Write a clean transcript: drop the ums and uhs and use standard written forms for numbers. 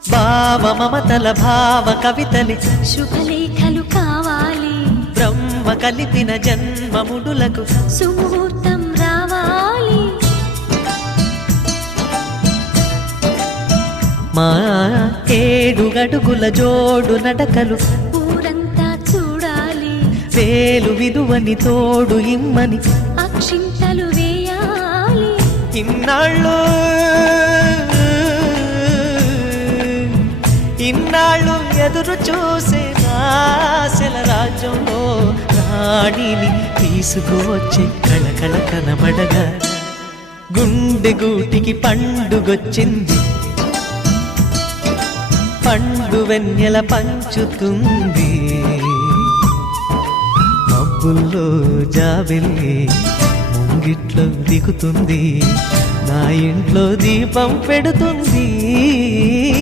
భావ మమతల భావ కవితలి శుభలేఖలు కావాలి, బ్రహ్మ కలిపిన జన్మముడులకు సుముహూర్తం రావాలి. మా 7 అడుగుల జోడు నడకలు ఊరంతా చూడాలి, వేలు విలువని తోడు ఇమ్మని అక్షింతలు వేయాలి. ఇన్నాళ్ళు ఎదురు చూసే ఆశల రాజ్యంలో రాణిని తీసుకువచ్చే కళకళ కనబడగా గుండె గూటికి పండుగొచ్చింది, పండు వెన్నెల పంచుతుంది. మబ్బుల్లో జాబిల్లి ముంగిట్లో దిగుతుంది, నా ఇంట్లో దీపం పెడుతుంది.